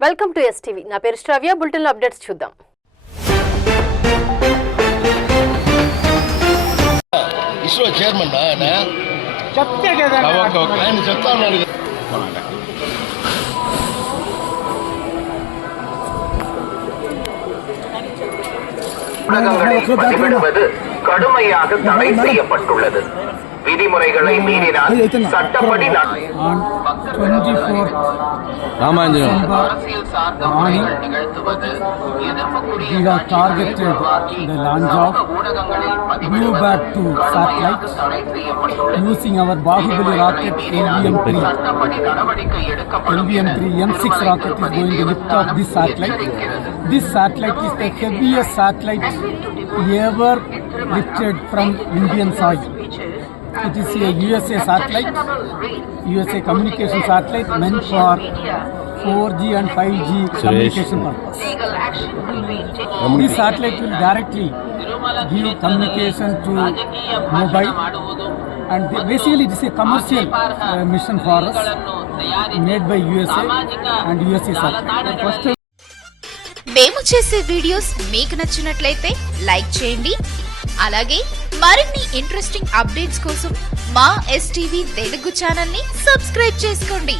Welcome to STV. నా పేరు శ్రావ్య. Bulletin updates చూద్దాం. ఇస్రో చైర్మన్ చెప్తే కదా ఆయన చెప్తా ఉన్నాడు. கடுமையாக தடை செய்யப்பட்டுள்ளது. விதிமுறைகளை மீறினால் சட்டப்படி அரசியல் சார்ந்த முறைகள் நிகழ்த்துவது எதிர்ப்புக்குரிய ஊடகங்களில் தடை செய்யப்பட்டுள்ளது. using our Bahubali rocket LVM-3. சட்டப்படி நடவடிக்கை எடுக்கப்படும். LVM-3 M6 rocket is going to lift off this satellite. This satellite is the heaviest satellite ever lifted from Indian soil. It is a USA satellite, USA communication satellite meant for 4G and 5G communication purpose. This satellite will directly give communication to mobile, and basically it is a commercial mission for us made by USA and USA satellite. First, మేము చేసే videos మీకు నచ్చినట్లయితే like చేయండి. అలాగే మరిన్ని interesting updates కోసం మా STV Telugu channel ని సబ్స్క్రైబ్ చేసుకోండి.